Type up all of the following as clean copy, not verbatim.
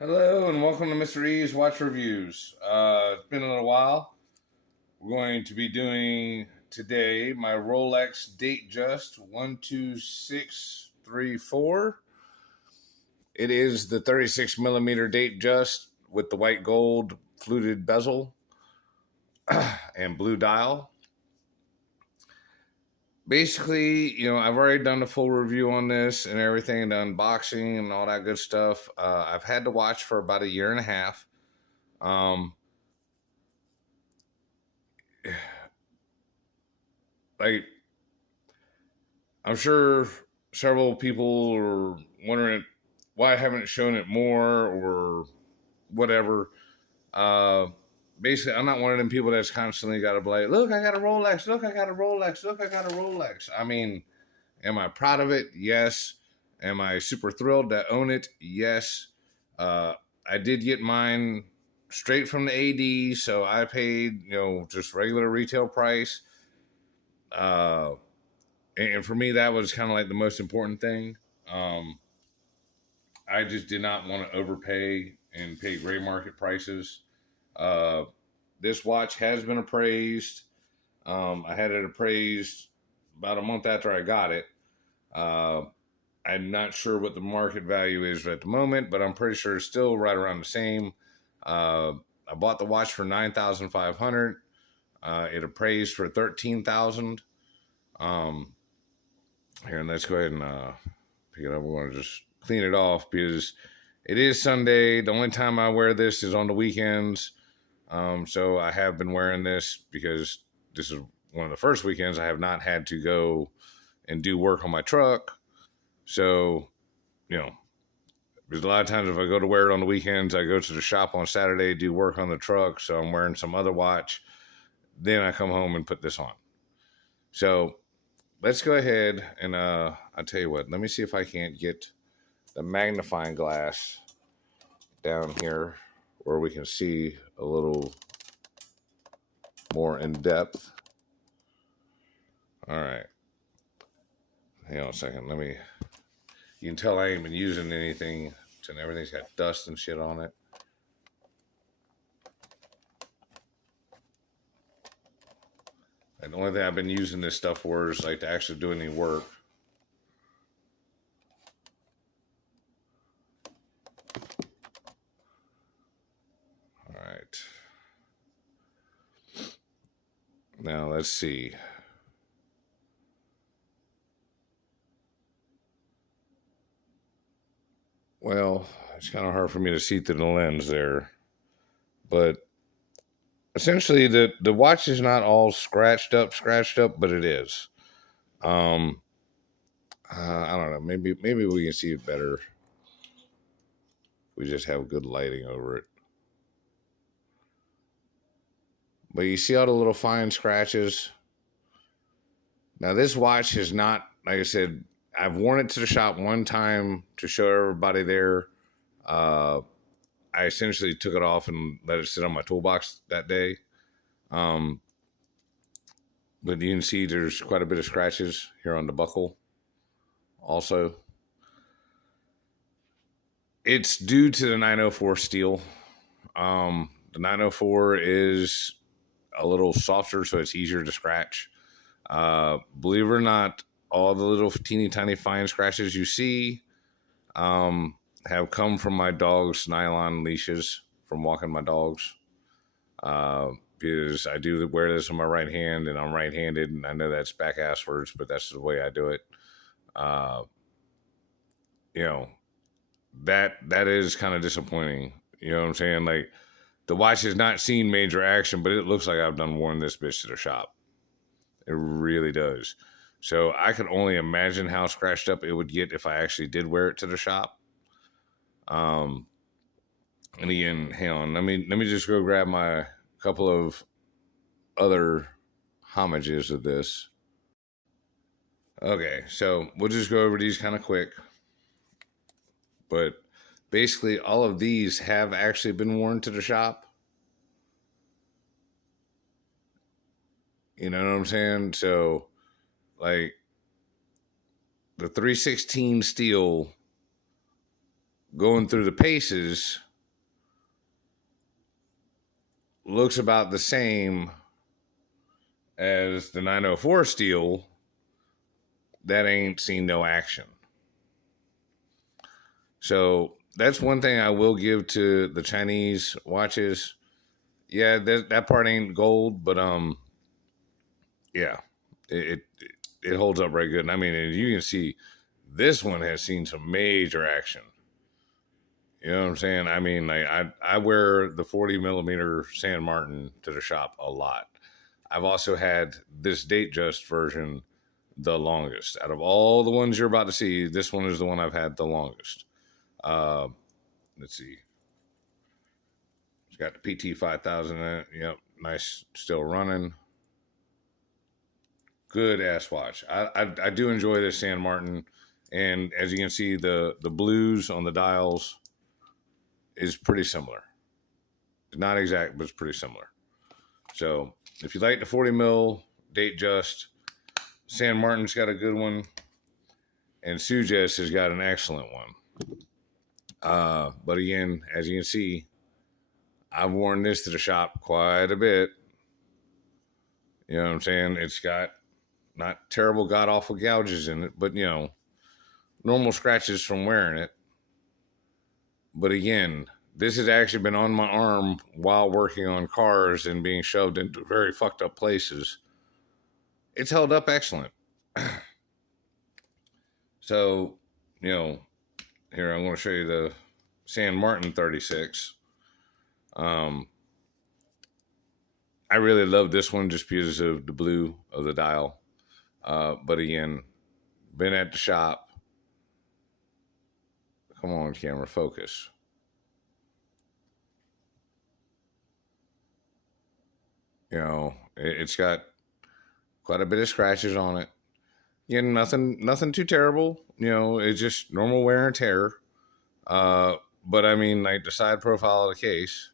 Hello and welcome to Mr. E's Watch Reviews. It's been a little while. We're going to be doing today my Rolex Datejust 12634. It is the 36 millimeter Datejust with the white gold fluted bezel and blue dial. Basically, I've already done the full review on this and everything, the unboxing and all that good stuff. I've had the watch for about a year and a half. Like, I'm sure several people are wondering why I haven't shown it more or whatever. Uh, Basically, I'm not one of them people that's constantly got to be like, look, I got a Rolex. Look, I got a Rolex. Look, I got a Rolex. I mean, am I proud of it? Yes. Am I super thrilled to own it? Yes. I did get mine straight from the AD, so I paid, just regular retail price. And for me, that was kind of like the most important thing. I just did not want to overpay and pay gray market prices. Uh, this watch has been appraised. I had it appraised about a month after I got it. I'm not sure what the market value is at the moment, but I'm pretty sure it's still right around the same. I bought the watch for $9,500. It appraised for $13,000. Here, and let's go ahead and pick it up. We're going to just clean it off because it is Sunday. The only time I wear this is on the weekends. So I have been wearing this because this is one of the first weekends I have not had to go and do work on my truck. So, because a lot of times if I go to wear it on the weekends, I go to the shop on Saturday, do work on the truck. So I'm wearing some other watch. Then I come home and put this on. So let's go ahead and I'll tell you what, let me see if I can't get the magnifying glass down here where we can see a little more in depth. All right. Hang on a second. You can tell I ain't been using anything and everything's got dust and shit on it. And the only thing I've been using this stuff for is like to actually do any work. All right. Now let's see. Well, it's kind of hard for me to see through the lens there, but essentially the watch is not all scratched up, but it is. I don't know. Maybe we can see it better. We just have good lighting over it. But you see all the little fine scratches. Now this watch is not, like I said, I've worn it to the shop one time to show everybody there. I essentially took it off and let it sit on my toolbox that day. But you can see there's quite a bit of scratches here on the buckle. Also, it's due to the 904 steel. The 904 is a little softer, so it's easier to scratch. Believe it or not, all the little teeny tiny fine scratches you see have come from my dog's nylon leashes from walking my dogs. Because I do wear this on my right hand and I'm right-handed, and I know that's back-asswards, but that's the way I do it. That is kind of disappointing. You know what I'm saying? Like, the watch has not seen major action, but it looks like I've done worn this bitch to the shop. It really does. So I could only imagine how scratched up it would get if I actually did wear it to the shop. And again, hang on. Let me just go grab my couple of other homages of this. Okay, so we'll just go over these kind of quick. But basically, all of these have actually been worn to the shop. You know what I'm saying? So, like, the 316 steel going through the paces looks about the same as the 904 steel that ain't seen no action. So that's one thing I will give to the Chinese watches. Yeah, that part ain't gold, but yeah, it it holds up very good. And I mean, as you can see, this one has seen some major action. You know what I'm saying? I mean, like I wear the 40 millimeter San Martin to the shop a lot. I've also had this Datejust version the longest. Out of all the ones you're about to see, this one is the one I've had the longest. Uh, let's see. It's got the PT 5000 in it. Yep, nice, still running. Good ass watch. I do enjoy this San Martin, and as you can see, the blues on the dials is pretty similar. Not exact, but it's pretty similar. So if you like the 40 mil Datejust, San Martin's got a good one, and Sujess has got an excellent one. But again, as you can see, I've worn this to the shop quite a bit. You know what I'm saying? It's got not terrible god awful gouges in it, but you know, normal scratches from wearing it. But again, this has actually been on my arm while working on cars and being shoved into very fucked up places. It's held up excellent. So, you know, here I'm going to show you the San Martin 36. I really love this one just because of the blue of the dial. But again, been at the shop. Come on, camera, focus. You know, it's got quite a bit of scratches on it. Yeah, nothing too terrible. You know, it's just normal wear and tear. But I mean, like the side profile of the case.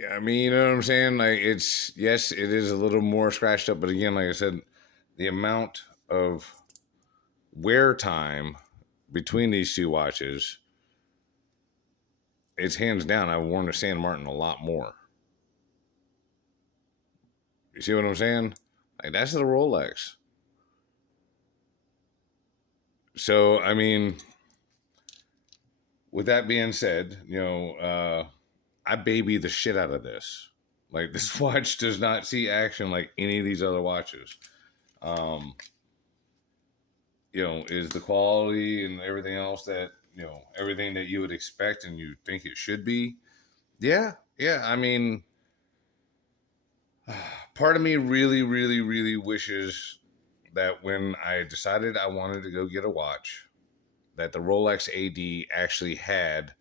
Yeah, I mean, you know what I'm saying? Like yes, it is a little more scratched up, but again, like I said, the amount of wear time between these two watches, it's hands down. I've worn the San Martin a lot more. You see what I'm saying? Like that's the Rolex. So I mean, with that being said, you know, I baby the shit out of this. Like this watch does not see action like any of these other watches. You know, is the quality and everything else that, you know, everything that you would expect and you think it should be. Yeah. I mean, part of me really wishes that when I decided I wanted to go get a watch, that the Rolex AD actually had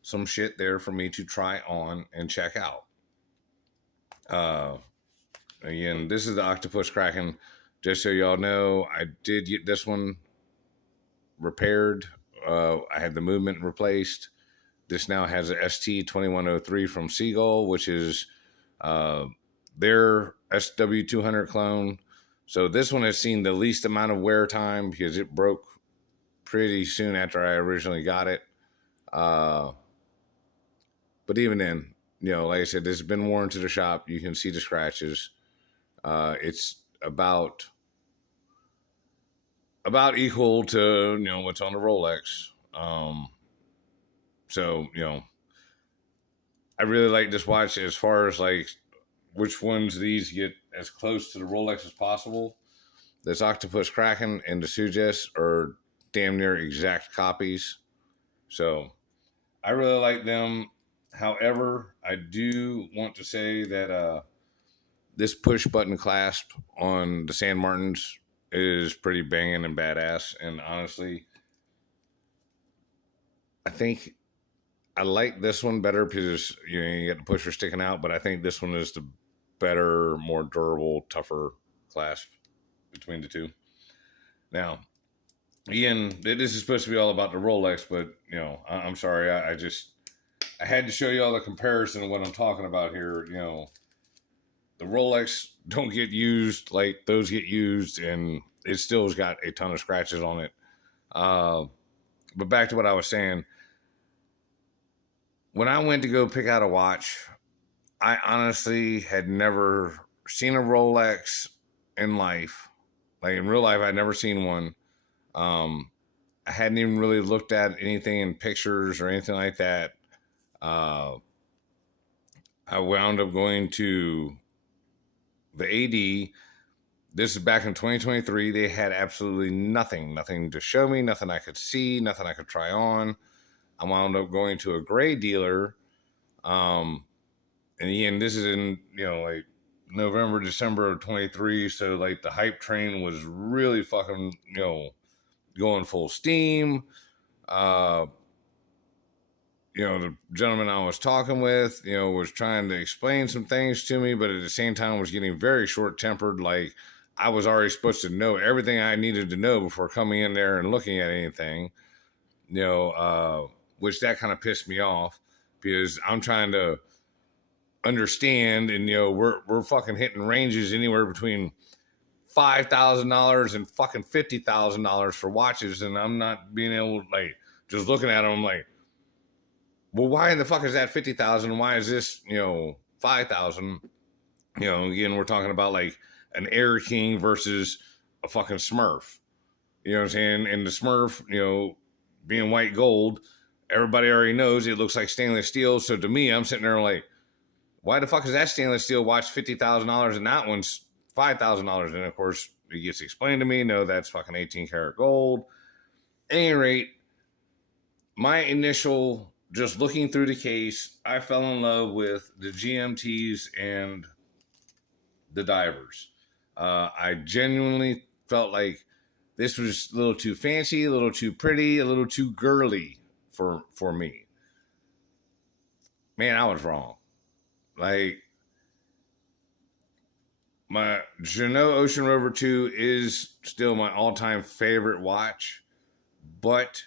some shit there for me to try on and check out. Again, this is the Octopus Kraken. Just so y'all know, I did get this one repaired. I had the movement replaced. This now has a ST2103 from Seagull, which is their SW200 clone. So this one has seen the least amount of wear time because it broke pretty soon after I originally got it. But even then, you know, like I said, this has been worn to the shop. You can see the scratches. It's about equal to, you know, what's on the Rolex. So, you know, I really like this watch as far as like which ones of these get as close to the Rolex as possible. This Octopus Kraken and the Sujess are damn near exact copies. So I really like them. However, I do want to say that this push button clasp on the San Martins is pretty banging and badass. And honestly, I think I like this one better because you know, you get the pusher sticking out, but I think this one is the better, more durable, tougher clasp between the two. Now, again, this is supposed to be all about the Rolex, but you know, I'm sorry, I had to show you all the comparison of what I'm talking about here. You know, the Rolex don't get used like those get used, and it still has got a ton of scratches on it. But back to what I was saying, when I went to go pick out a watch, I honestly had never seen a Rolex in life. Like in real life, I'd never seen one. Um, I hadn't even really looked at anything in pictures or anything like that. Uh, I wound up going to the AD. This is back in 2023. They had absolutely nothing to show me, nothing I could see, nothing I could try on. I wound up going to a gray dealer. And again, this is in, like November, December of 23. So like the hype train was really fucking, going full steam. Uh, the gentleman I was talking with, was trying to explain some things to me, but at the same time was getting very short tempered. Like I was already supposed to know everything I needed to know before coming in there and looking at anything, which that kind of pissed me off because I'm trying to understand, and we're fucking hitting ranges anywhere between $5,000 and fucking $50,000 for watches, and I'm not being able to, like, just looking at them, I'm like, well, why in the fuck is that 50,000? Why is this 5,000? Again, we're talking about like an Air King versus a fucking Smurf. You know what I'm saying? And the Smurf, being white gold, everybody already knows it looks like stainless steel. So to me, I'm sitting there like, why the fuck is that stainless steel watch $50,000 and that one's $5,000? And of course, it gets explained to me, no, that's fucking 18 karat gold. At any rate, my initial, just looking through the case, I fell in love with the GMTs and the divers. I genuinely felt like this was a little too fancy, a little too pretty, a little too girly for me. Man, I was wrong. Like, my Jeanneau Ocean Rover 2 is still my all-time favorite watch, but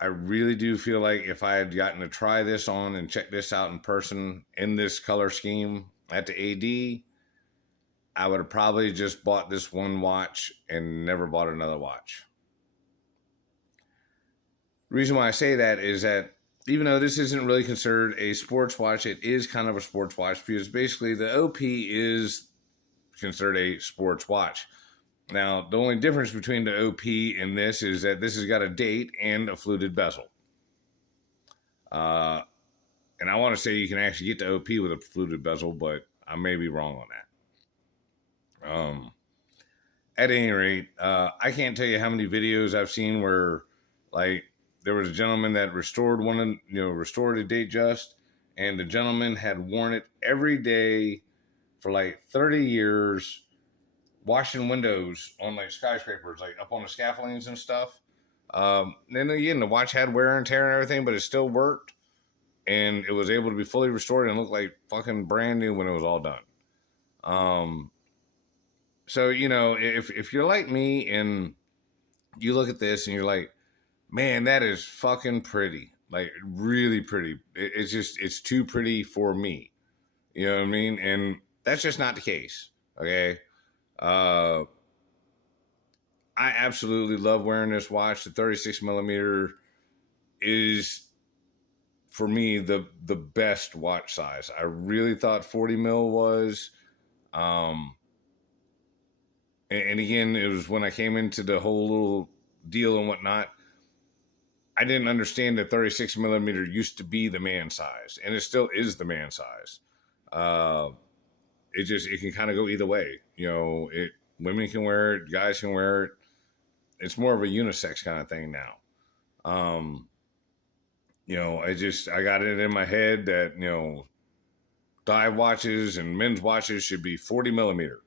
I really do feel like if I had gotten to try this on and check this out in person in this color scheme at the AD, I would have probably just bought this one watch and never bought another watch. The reason why I say that is that even though this isn't really considered a sports watch, it is kind of a sports watch because basically the OP is considered a sports watch. Now, the only difference between the OP and this is that this has got a date and a fluted bezel. And I want to say you can actually get the OP with a fluted bezel, but I may be wrong on that. At any rate, I can't tell you how many videos I've seen where, like, there was a gentleman that restored restored a Datejust, and the gentleman had worn it every day for like 30 years, washing windows on like skyscrapers, like up on the scaffoldings and stuff. Then again, the watch had wear and tear and everything, but it still worked, and it was able to be fully restored and look like fucking brand new when it was all done. So if you're like me and you look at this and you're like, man, that is fucking pretty, like really pretty. It's too pretty for me. You know what I mean? And that's just not the case. Okay. I absolutely love wearing this watch. The 36 millimeter is, for me, the best watch size. I really thought 40 mil was. And again, it was when I came into the whole little deal and whatnot, I didn't understand that 36 millimeter used to be the man size, and it still is the man size. It can kind of go either way. Women can wear it, guys can wear it. It's more of a unisex kind of thing now. I got it in my head that, dive watches and men's watches should be 40 millimeter.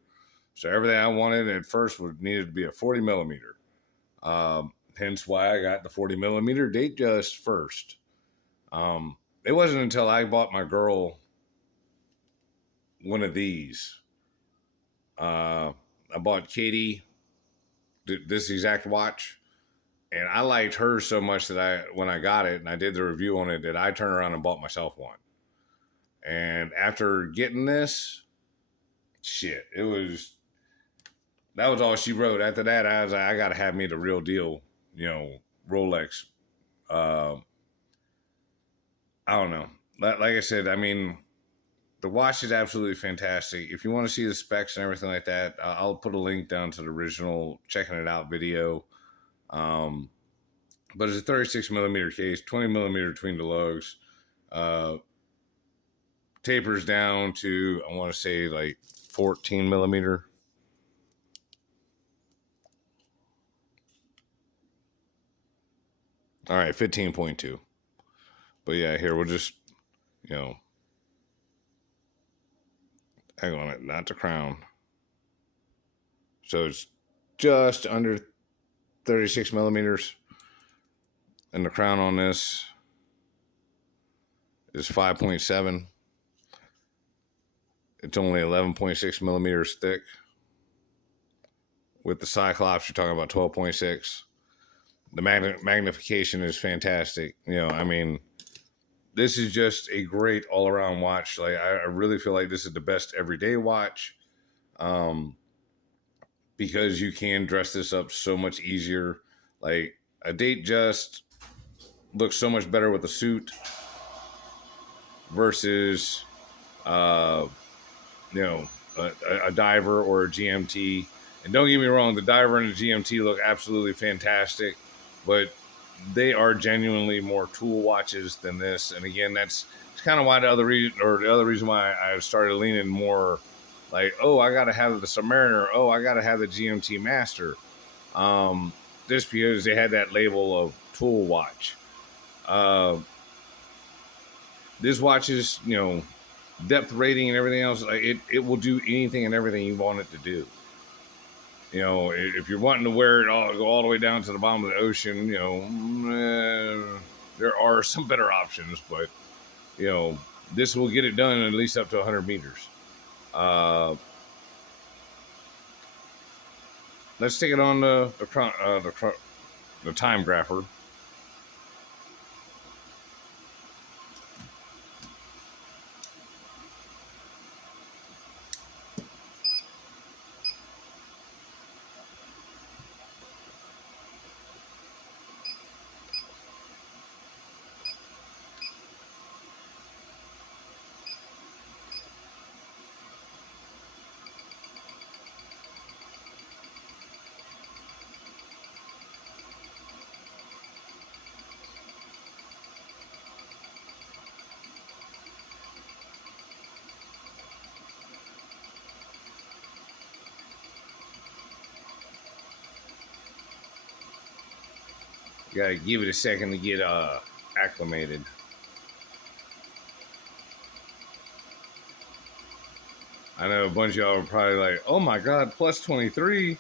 So everything I wanted at first needed to be a 40 millimeter. Hence why I got the 40 millimeter Datejust first. It wasn't until I bought my girl one of these. I bought Katie this exact watch, and I liked her so much that when I got it and I did the review on it, that I turned around and bought myself one. And after getting this, shit, that was all she wrote. After that, I was like, I gotta have me the real deal, Rolex I don't know. Like I said, I mean, the watch is absolutely fantastic. If you want to see the specs and everything like that, I'll put a link down to the original checking it out video. Um, but it's a 36 millimeter case, 20 millimeter between the lugs. Uh, Tapers down to, I want to say, like 14 millimeter. All right, 15.2. But yeah, here we'll just, you know, hang on it, not the crown. So it's just under 36 millimeters. And the crown on this is 5.7. It's only 11.6 millimeters thick. With the Cyclops, you're talking about 12.6. The magnification is fantastic. You know, I mean, this is just a great all-around watch. Like, I really feel like this is the best everyday watch, because you can dress this up so much easier. Like, a Datejust looks so much better with a suit versus, you know, a diver or a GMT. And don't get me wrong, the diver and the GMT look absolutely fantastic, but they are genuinely more tool watches than this. And again, that's kind of why the other reason why I started leaning more like, oh, I got to have the Submariner. Oh, I got to have the GMT Master. Just because they had that label of tool watch. This watch is, you know, depth rating and everything else. Like it will do anything and everything you want it to do. You know, if you're wanting to wear it all, go all the way down to the bottom of the ocean, you know, there are some better options, but, you know, this will get it done at least up to 100 meters. Let's take it on the Timegrapher. You gotta give it a second to get acclimated. I know a bunch of y'all are probably like, oh my God, plus 23.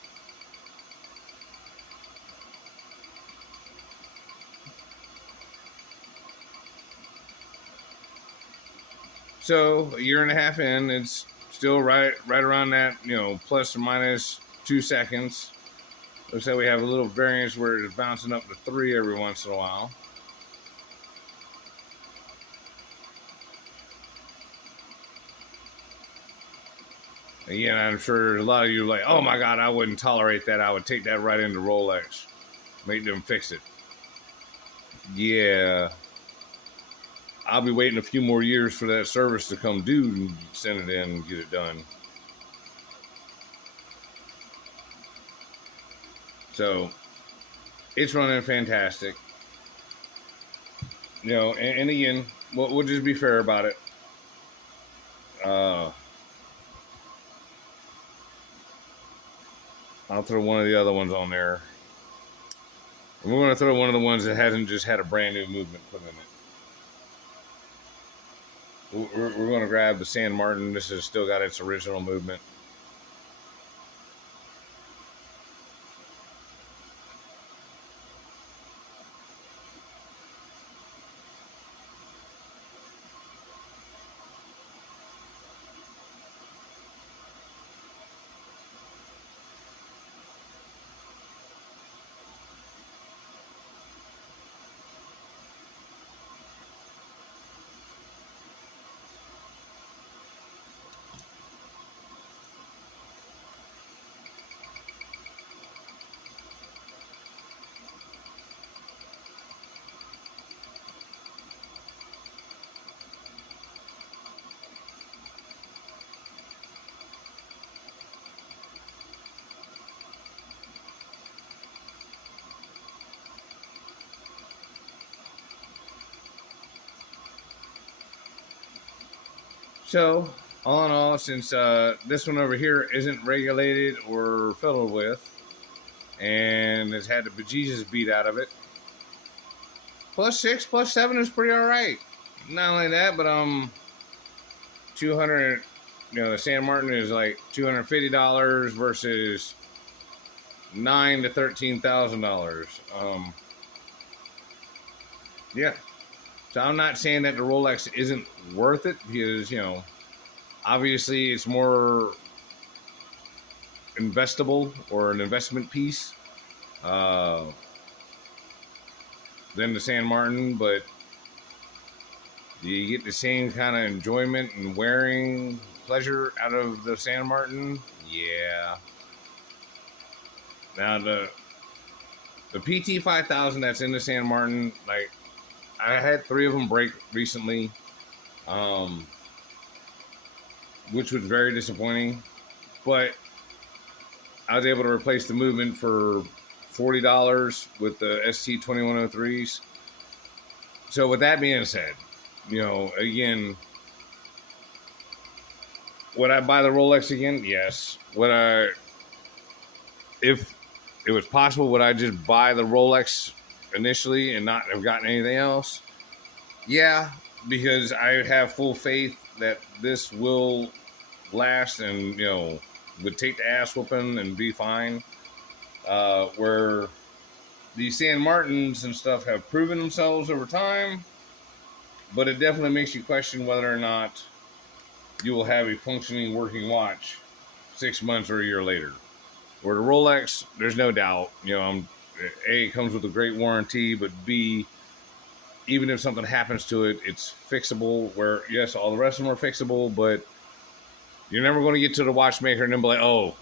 So a year and a half in, it's still right around that, you know, plus or minus 2 seconds. Looks like we have a little variance where it's bouncing up to 3 every once in a while. Again, I'm sure a lot of you are like, oh my God, I wouldn't tolerate that. I would take that right into Rolex. Make them fix it. Yeah. I'll be waiting a few more years for that service to come due and send it in and get it done. So it's running fantastic. You know, and again, we'll just be fair about it. I'll throw one of the other ones on there. And we're going to throw one of the ones that hasn't just had a brand new movement put in it. We're going to grab the San Martin. This has still got its original movement. So, all in all, since this one over here isn't regulated or fiddled with, and has had the bejesus beat out of it, +6, +7 is pretty all right. Not only that, but 200. The San Martin is like $250 versus $9,000 to $13,000. Yeah. So I'm not saying that the Rolex isn't worth it because obviously it's more investable or an investment piece uh, than the San Martin, but do you get the same kind of enjoyment and wearing pleasure out of the San Martin? Yeah. Now the PT 5000 that's in the San Martin, like I had 3 of them break recently, um, which was very disappointing. But I was able to replace the movement for $40 with the ST 2103s. So with that being said, again, would I buy the Rolex again? Yes. If it was possible, would I just buy the Rolex initially and not have gotten anything else? Yeah, because I have full faith that this will last and, would take the ass whooping and be fine. Where the San Martins and stuff have proven themselves over time, but it definitely makes you question whether or not you will have a functioning working watch 6 months or a year later. Where the Rolex, there's no doubt, A, it comes with a great warranty, but B, even if something happens to it, it's fixable. Where, yes, all the rest of them are fixable, but you're never going to get to the watchmaker and then be like, oh,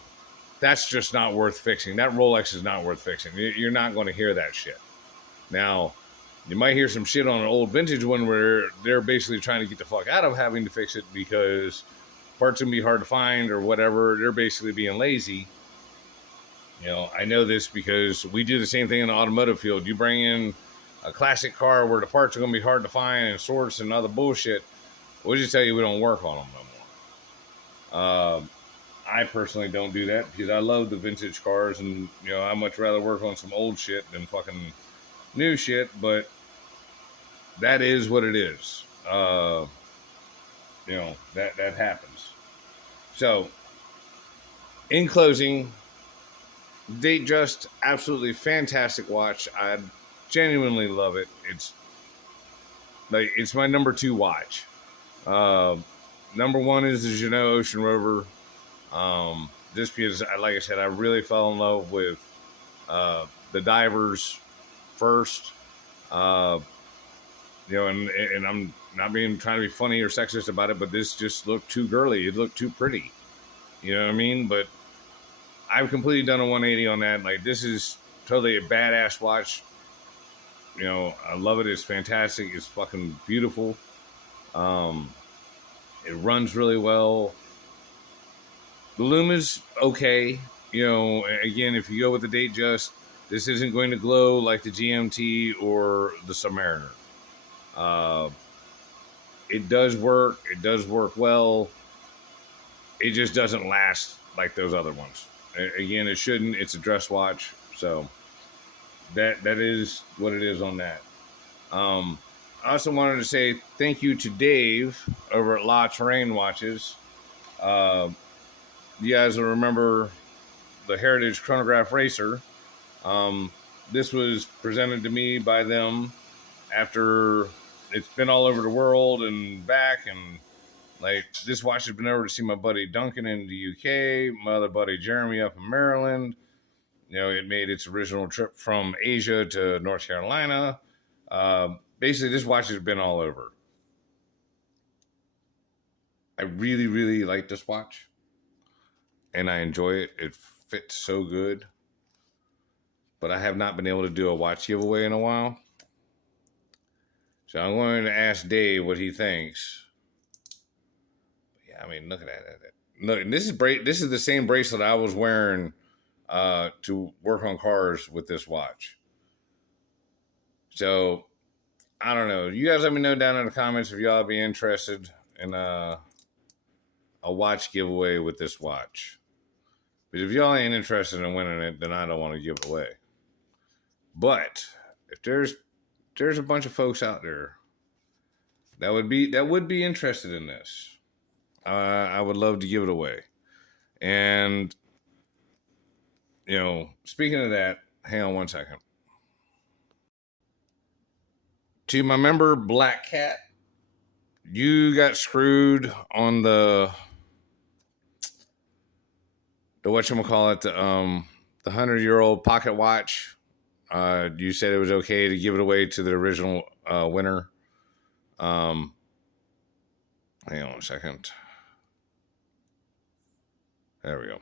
that's just not worth fixing. That Rolex is not worth fixing. You're not going to hear that shit. Now, you might hear some shit on an old vintage one where they're basically trying to get the fuck out of having to fix it because parts are going to be hard to find or whatever. They're basically being lazy. I know this because we do the same thing in the automotive field. You bring in a classic car where the parts are going to be hard to find and sorts and other bullshit. We'll just tell you we don't work on them no more. I personally don't do that because I love the vintage cars and, I'd much rather work on some old shit than fucking new shit, but that is what it is. That happens. So, in closing, Datejust, absolutely fantastic watch. I genuinely love it. It's my number 2 watch. Number 1 is the Jeanneau Ocean Rover. Just because, like I said, I really fell in love with the divers first. And I'm not trying to be funny or sexist about it, but this just looked too girly. It looked too pretty. You know what I mean? But I've completely done a 180 on that. Like, this is totally a badass watch. I love it. It's fantastic. It's fucking beautiful. It runs really well. The Luma's okay. Again, if you go with the Datejust, this isn't going to glow like the GMT or the Submariner. It does work. It does work well. It just doesn't last like those other ones. Again, it shouldn't. It's a dress watch. So that is what it is on that. I also wanted to say thank you to Dave over at La Terrain Watches. You guys will remember the Heritage Chronograph Racer. This was presented to me by them after it's been all over the world and back, and like this watch has been over to see my buddy Duncan in the UK, my other buddy Jeremy up in Maryland. It made its original trip from Asia to North Carolina. Basically, this watch has been all over. I really, really like this watch, and I enjoy it. It fits so good. But I have not been able to do a watch giveaway in a while. So I'm going to ask Dave what he thinks. Yeah, I mean, look at that. Look, this is the same bracelet I was wearing to work on cars with this watch. So I don't know. You guys let me know down in the comments if y'all be interested in a watch giveaway with this watch. But if y'all ain't interested in winning it, then I don't want to give it away. But if there's a bunch of folks out there that would be interested in this, I would love to give it away. And speaking of that, hang on one second. To my member Black Cat, you got screwed on the whatchamacallit, the 100-year-old pocket watch. You said it was okay to give it away to the original winner. Hang on a second. There we go.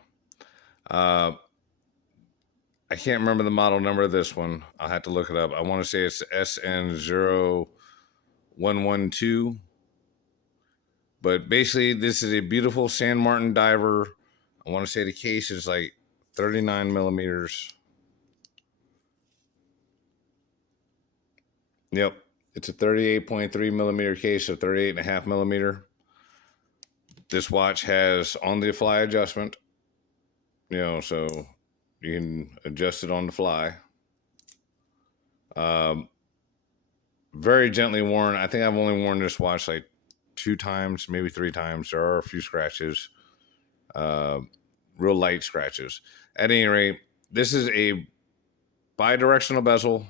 I can't remember the model number of this one. I'll have to look it up. I want to say it's SN0112. But basically, this is a beautiful San Martin diver. I want to say the case is like 39 millimeters. Yep. It's a 38.3 millimeter case, so 38.5 millimeter. This watch has on-the-fly adjustment. So you can adjust it on the fly. Very gently worn. I think I've only worn this watch like 2 times, maybe 3 times. There are a few scratches, real light scratches. At any rate, this is a bi-directional bezel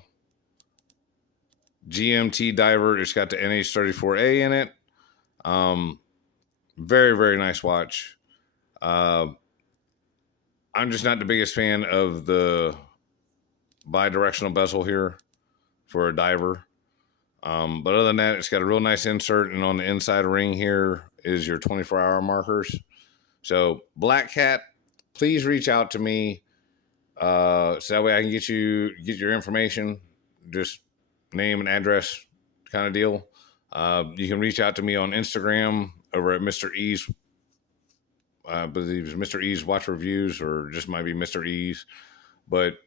GMT diver. It's got the NH34A in it. Very, very nice watch. I'm just not the biggest fan of the bi-directional bezel here for a diver. But other than that, it's got a real nice insert, and on the inside ring here is your 24-hour markers. So Black Cat, please reach out to me so that way I can get your information, just name and address kind of deal. You can reach out to me on Instagram over at Mr. E's. I believe it's Mr. E's Watch Reviews, or just might be Mr. E's. But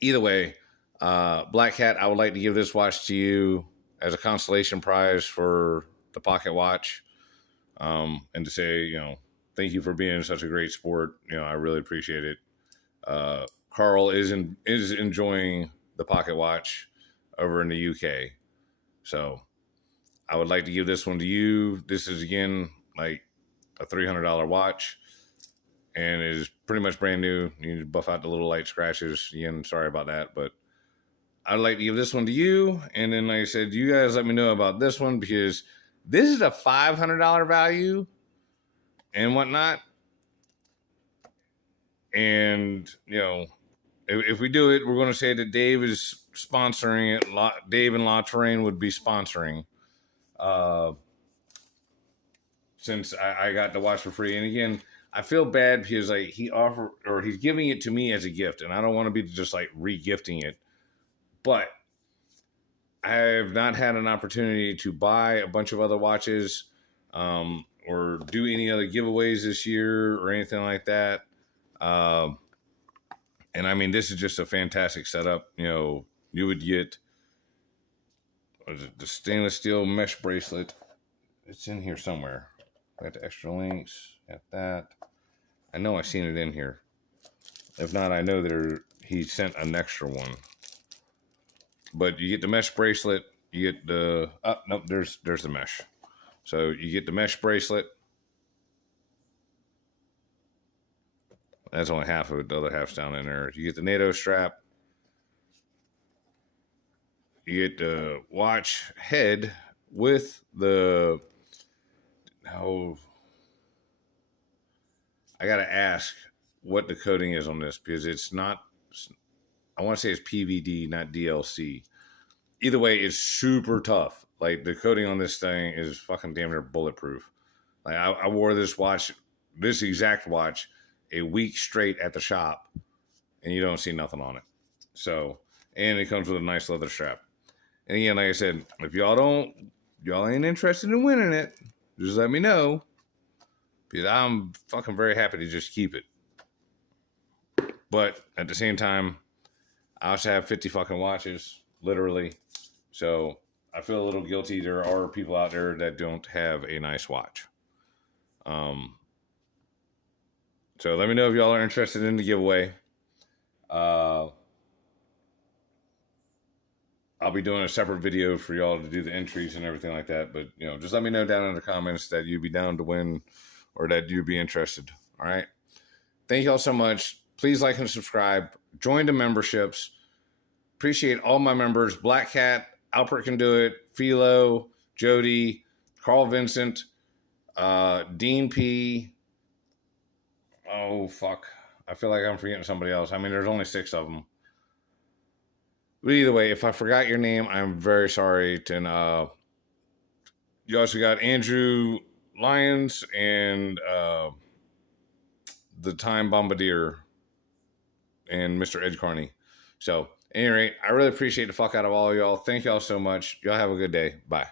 either way, Black Cat, I would like to give this watch to you as a consolation prize for the pocket watch, and to say, thank you for being such a great sport. I really appreciate it. Carl is enjoying the pocket watch over in the UK, so I would like to give this one to you. This is again like a $300 watch, and it is pretty much brand new. You need to buff out the little light scratches. Again, sorry about that, but I'd like to give this one to you. And then, like I said, you guys let me know about this one, because this is a $500 value and whatnot. And, if we do it, we're going to say that Dave is sponsoring it. Dave and La Terrain would be sponsoring, since I got the watch for free. And again, I feel bad because like he's giving it to me as a gift, and I don't want to be just like re-gifting it. But I have not had an opportunity to buy a bunch of other watches, or do any other giveaways this year or anything like that. And I mean, this is just a fantastic setup. You would get, what is it, the stainless steel mesh bracelet. It's in here somewhere. Got the extra links. Got that. I know I've seen it in here. If not, I know that he sent an extra one. But you get the mesh bracelet. You get the... Oh, nope, there's the mesh. So you get the mesh bracelet. That's only half of it. The other half's down in there. You get the NATO strap. You get the watch head with the... Oh, I got to ask what the coating is on this, because it's not... I want to say it's PVD, not DLC. Either way, it's super tough. Like, the coating on this thing is fucking damn near bulletproof. Like, I wore this exact watch, a week straight at the shop, and you don't see nothing on it. So, and it comes with a nice leather strap. And again, like I said, if y'all ain't interested in winning it, just let me know, because I'm fucking very happy to just keep it. But at the same time, I also have 50 fucking watches, literally. So I feel a little guilty. There are people out there that don't have a nice watch. So let me know if y'all are interested in the giveaway. I'll be doing a separate video for y'all to do the entries and everything like that. But, you know, just let me know down in the comments that you'd be down to win or that you'd be interested. All right. Thank y'all so much. Please like and subscribe. Join the memberships. Appreciate all my members. Black Cat, Alpert Can Do It, Philo, Jody, Carl Vincent, Dean P. Oh, fuck. I feel like I'm forgetting somebody else. I mean, there's only 6 of them. But either way, if I forgot your name, I'm very sorry. And you also got Andrew Lyons and the Time Bombardier and Mr. Ed Carney. So, at any rate, I really appreciate the fuck out of all of y'all. Thank y'all so much. Y'all have a good day. Bye.